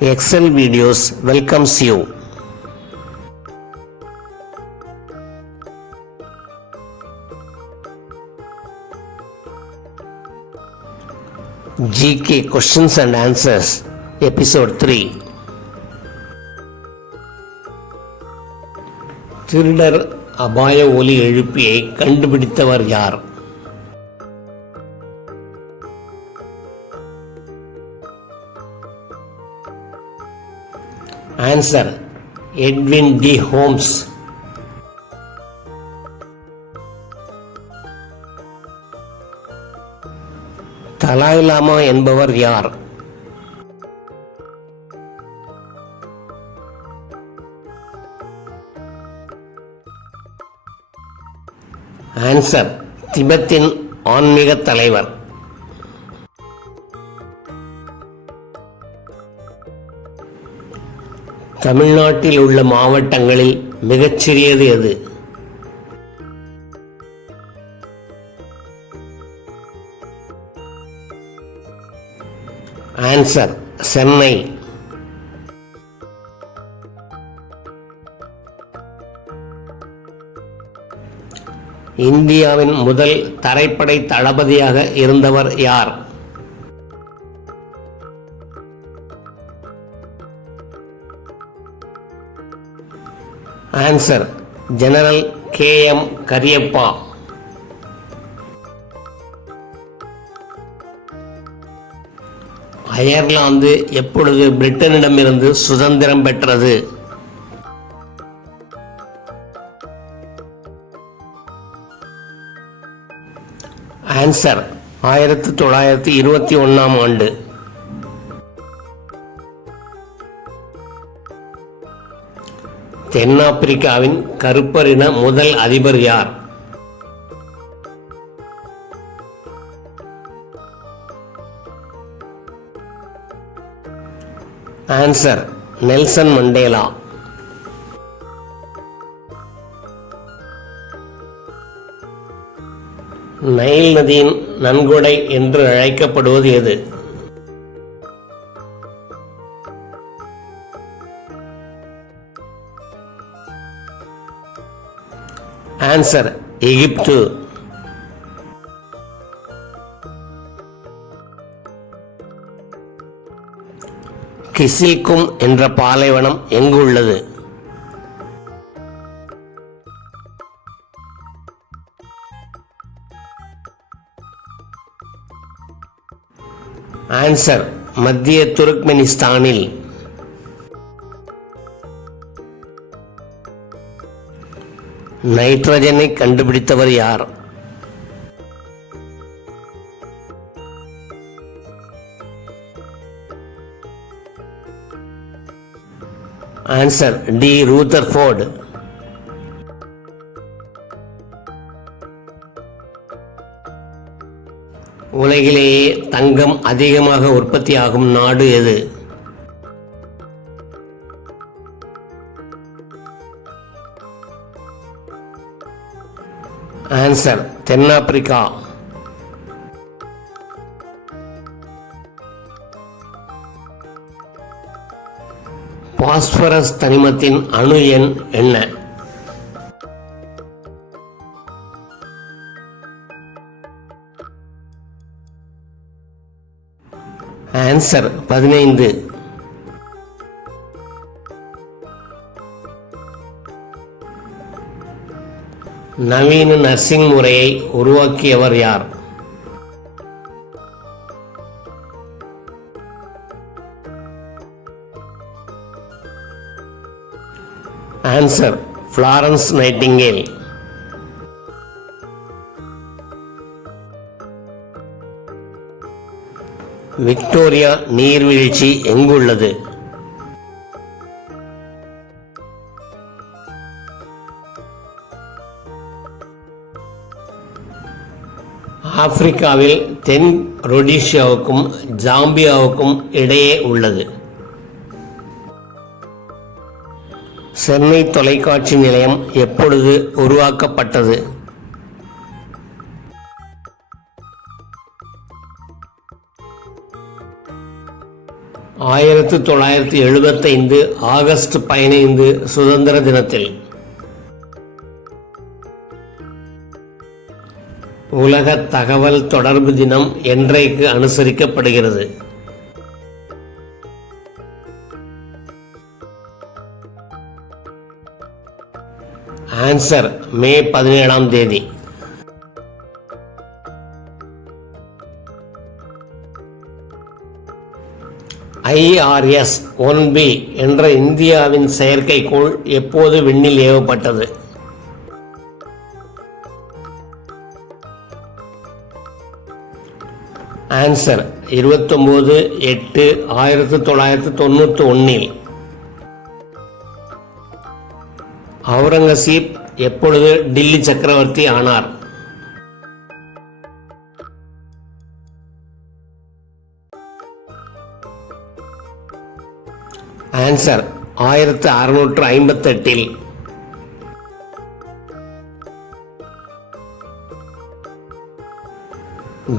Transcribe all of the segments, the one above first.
Excel Videos welcomes you. GK Questions and Answers Episode 3. திருடர் அபாய ஒலி எழுப்பியை கண்டுபிடித்தவர் யார்? Answer Edwin D Holmes. Dalai Lama என்பவர் யார்? ஆன்சர் திபெத்தின் ஆன்மீக தலைவர். தமிழ்நாட்டில் உள்ள மாவட்டங்களில் மிகச்சிறியது எது? ஆன்சர் சென்னை. இந்தியாவின் முதல் தரைப்படை தளபதியாக இருந்தவர் யார்? Answer general KM Kariappa. அயர்லாந்து எப்பொழுது பிரிட்டனிடமிருந்து சுதந்திரம் பெற்றது? ஆன்சர் 1921 ஆண்டு. தென்னாப்பிரிக்காவின் கருப்பரின முதல் அதிபர் யார்? Answer Nelson Mandela. நைல் நதியின் நன்கொடை என்று அழைக்கப்படுவது எது? ஆன்சர் எகிப்து. கிசில்கும் என்ற பாலைவனம் எங்கு உள்ளது? ஆன்சர் மத்திய துருக்மெனிஸ்தானில். நைட்ரஜனை கண்டுபிடித்தவர் யார்? Answer D Rutherford. உலகிலேயே தங்கம் அதிகமாக உற்பத்தியாகும் நாடு எது? ஆன்சர் தென்னாப்பிரிக்கா. பாஸ்பரஸ் தனிமத்தின் அணு எண் என்ன? ஆன்சர் 15. நவீன நர்சிங் முறையை உருவாக்கியவர் யார்? Answer Florence Nightingale. விக்டோரியா நீர்வீழ்ச்சி எங்குள்ளது? ஆப்பிரிக்காவில் தென் ரொடீசியாவுக்கும் ஜாம்பியாவுக்கும் இடையே உள்ளது. சென்னை தொலைக்காட்சி நிலையம் எப்பொழுது உருவாக்கப்பட்டது? 1975 ஆகஸ்ட் 15 சுதந்திர தினத்தில் உலக தகவல் தொடர்பு தினம் என்றைக்கு அனுசரிக்கப்படுகிறது? ஆன்சர் மே 17ஆம் தேதி. IRS-1B என்ற இந்தியாவின் செயற்கைக்கோள் எப்போது விண்ணில் ஏவப்பட்டது? ஆன்சர் 29/8/1991. அவுரங்கசீப் எப்பொழுது டில்லி சக்கரவர்த்தி ஆனார்? ஆன்சர் 1658.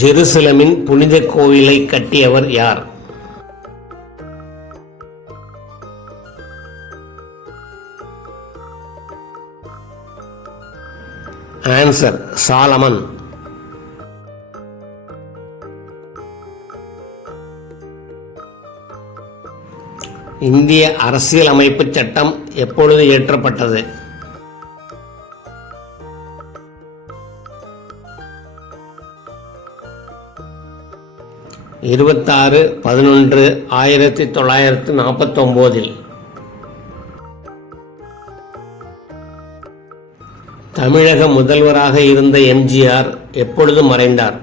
ஜெருசலமின் புனித கோவிலை கட்டியவர் யார்? ஆன்சர் சாலமன். இந்திய அரசியலமைப்பு சட்டம் எப்பொழுது இயற்றப்பட்டது? இருபத்தாறு 11/1949. தமிழக முதல்வராக இருந்த எம்ஜிஆர் எப்பொழுது மறைந்தார்?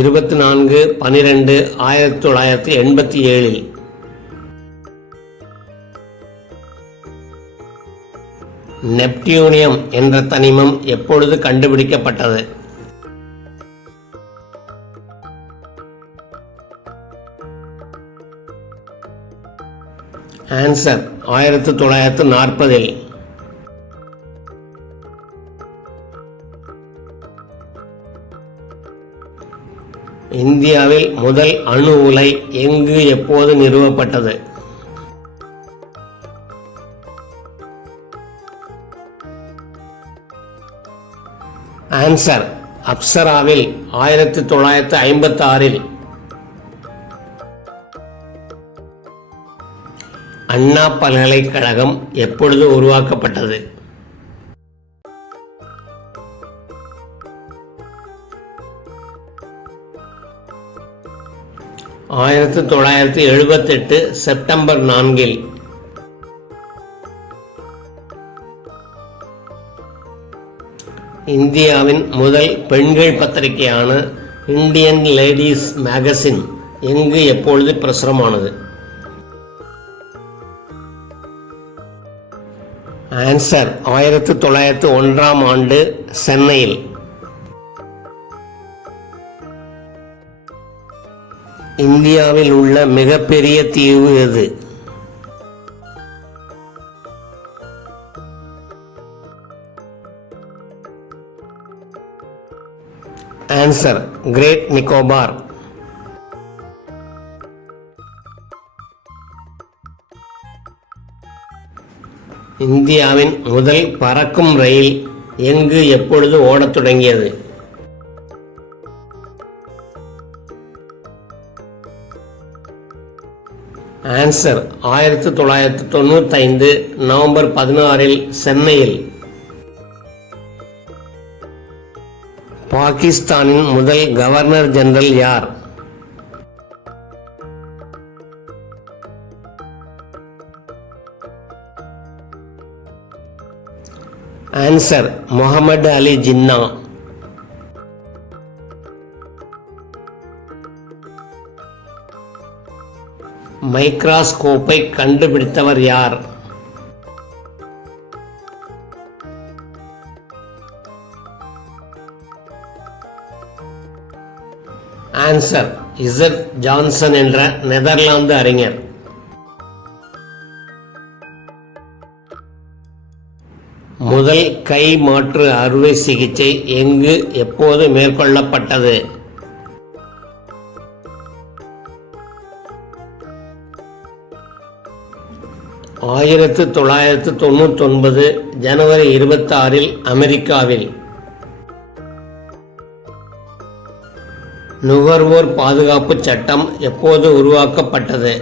24/12/1987. நெப்டியூனியம் என்ற தனிமம் எப்பொழுது கண்டுபிடிக்கப்பட்டது? ஆன்சர் 1940. இந்தியாவில் முதல் அணு உலை எங்கு எப்போது நிறுவப்பட்டது? ஆன்சர் அப்சராவில் 1956. அண்ணா பல்கலைக்கழகம் எப்பொழுது உருவாக்கப்பட்டது? செப்டம்பர் 4. இந்தியாவின் முதல் பெண்கள் பத்திரிகையான இந்தியன் லேடிஸ் மேகசின் எங்கு எப்பொழுது பிரசுரமானது? ஆன்சர் 1901ஆம் ஆண்டு சென்னையில். இந்தியாவில் உள்ள மிகப்பெரிய தீவு எது? Answer great Nicobar. இந்தியாவின் முதல் பறக்கும் ரயில் எங்கு எப்பொழுது ஓடத் தொடங்கியது? ஆன்சர் 1995 நவம்பர் 16 சென்னையில். பாகிஸ்தானின் முதல் கவர்னர் ஜெனரல் யார்? ஆன்சர் முகமது அலி ஜின்னா. மைக்ரோஸ்கோப்பை கண்டுபிடித்தவர் யார்? ஆன்சர் இசட் ஜான்சன் என்ற நெதர்லாந்து அறிஞர். முதல் கை மாற்று அறுவை சிகிச்சை எங்கு எப்போது மேற்கொள்ளப்பட்டது? ஆயிரத்து 1999 ஜனவரி 26 அமெரிக்காவில். நுகர்வோர் பாதுகாப்பு சட்டம் எப்போது உருவாக்கப்பட்டது?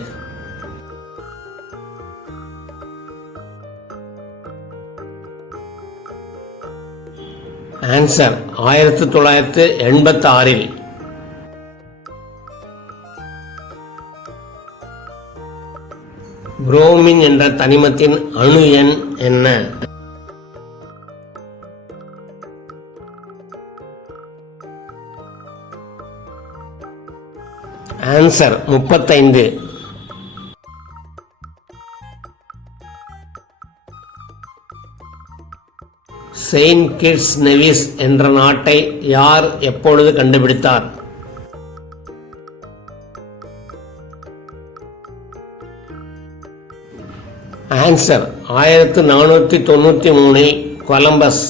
ஆன்சர் 1986. புரோமின் என்ற தனிமத்தின் அணு எண் என்ன? ஆன்சர் 35. செயின்ட் கிட்ஸ் நெவிஸ் என்ற நாட்டை யார் எப்பொழுது கண்டுபிடித்தார்? Answer 1493 Columbus.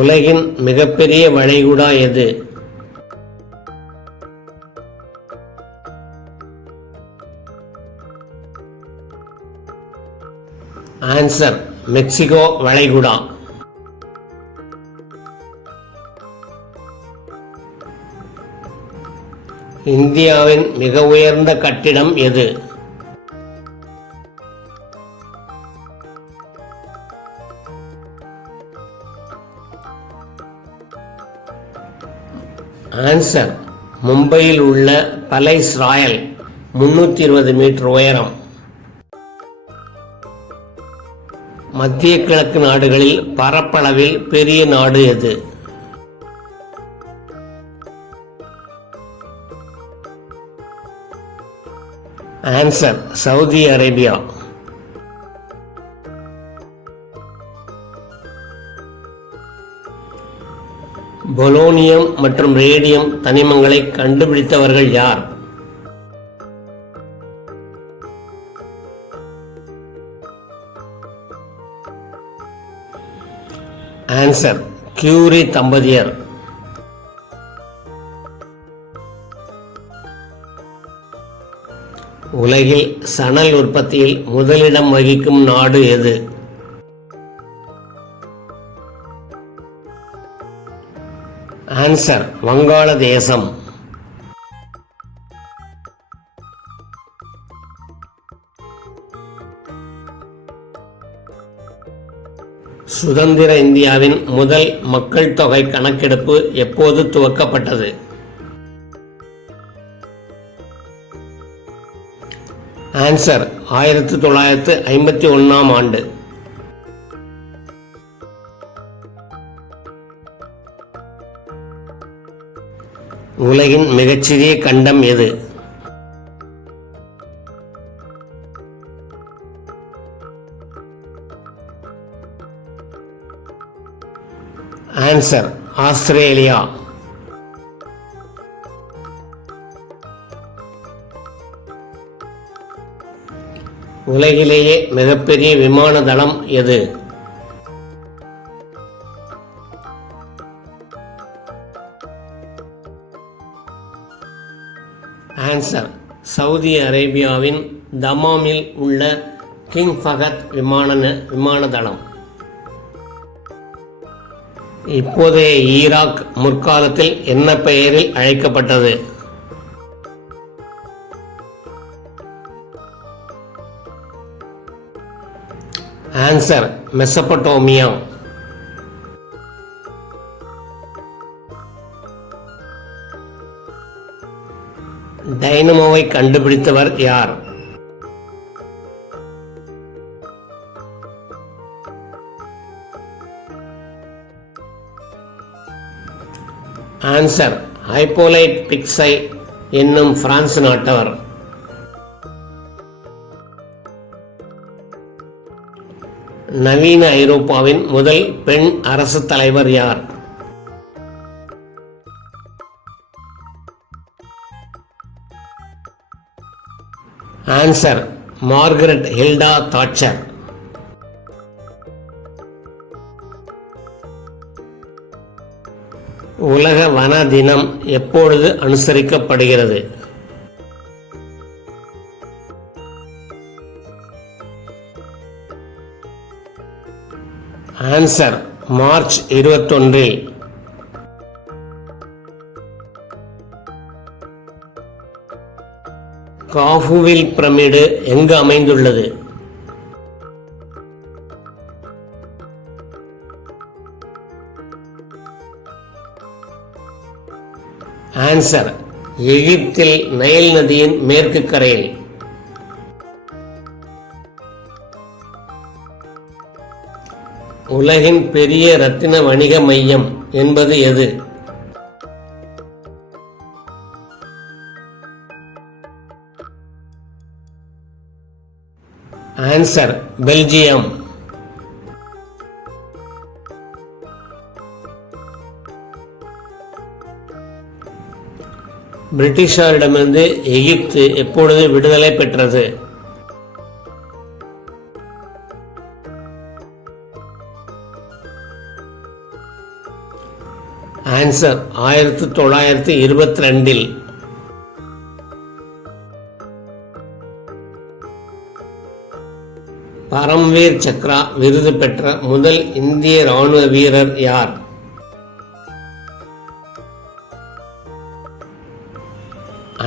உலகின் மிகப்பெரிய வளைகுடா எது? ஆன்சர் மெக்சிகோ வளைகுடா. இந்தியாவின் மிக உயர்ந்த கட்டிடம் எது? ஆன்சர் மும்பையில் உள்ள பலைஸ் ராயல், 320 மீட்டர் உயரம். மத்திய கிழக்கு நாடுகளில் பரப்பளவில் பெரிய நாடு எது? Answer Saudi Arabia. பொலோனியம் மற்றும் ரேடியம் தனிமங்களை கண்டுபிடித்தவர்கள் யார்? ஆன்சர் கியூரி தம்பதியர். உலகில் சணல் உற்பத்தியில் முதலிடம் வகிக்கும் நாடு எது? ஆன்சர் வங்காளதேசம். சுதந்திர இந்தியாவின் முதல் மக்கள் தொகை கணக்கெடுப்பு எப்போது துவக்கப்பட்டது? ஆன்சர் 1951 ஆண்டு. உலகின் மிகச்சிறிய கண்டம் எது? Answer Australia. உலகிலேயே மிகப்பெரிய விமான தளம் எது? ஆன்சர் சவுதி அரேபியாவின் தமாமில் உள்ள கிங் ஃபகத் விமான தளம். இப்போதைய ஈராக் முற்காலத்தில் என்ன பெயரில் அழைக்கப்பட்டது? ஆன்சர் மெசபடோமியா. டைனமோவை கண்டுபிடித்தவர் யார்? ஆன்சர் ஹைப்போலைட் பிக்ஸை என்னும் பிரான்ஸ் நாட்டவர். நவீன ஐரோப்பாவின் முதல் பெண் அரசு தலைவர் யார்? Answer Margaret Hilda Thatcher. உலக வன தினம் எப்பொழுது அனுசரிக்கப்படுகிறது? Answer March 21. காஃபுவில் பிரமிடு எங்கு அமைந்துள்ளது? ஆன்சர் எகிப்தில் நைல் நதியின் மேற்கு கரையில். உலகின் பெரிய இரத்தின வணிக மையம் என்பது எது? Answer Belgium. பிரிட்டிஷாரிடமிருந்து எகிப்து எப்பொழுது விடுதலை பெற்றது? ஆன்சர் 1922. பரம்வீர் சக்ரா விருது பெற்ற முதல் இந்திய ராணுவ வீரர் யார்?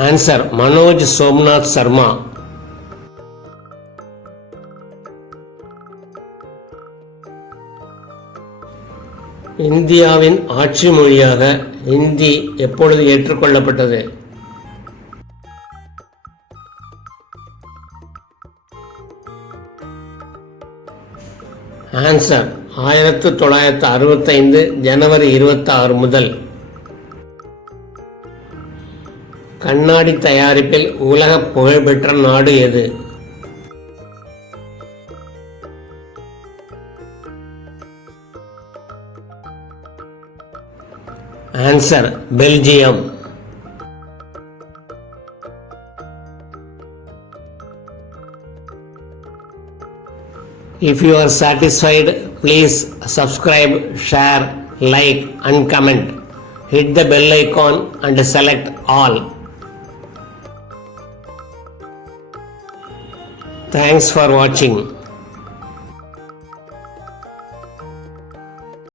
ஆன்சர் மனோஜ் சோம்நாத் சர்மா. இந்தியாவின் ஆட்சி மொழியாக ஹிந்தி எப்பொழுது ஏற்றுக்கொள்ளப்பட்டது? ஆன்சர் 1965 ஜனவரி 26 முதல். கண்ணாடி தயாரிப்பில் உலக புகழ்பெற்ற நாடு எது? Answer Belgium. If you are satisfied, please subscribe, share, like and comment. Hit the bell icon and select all. Thanks for watching.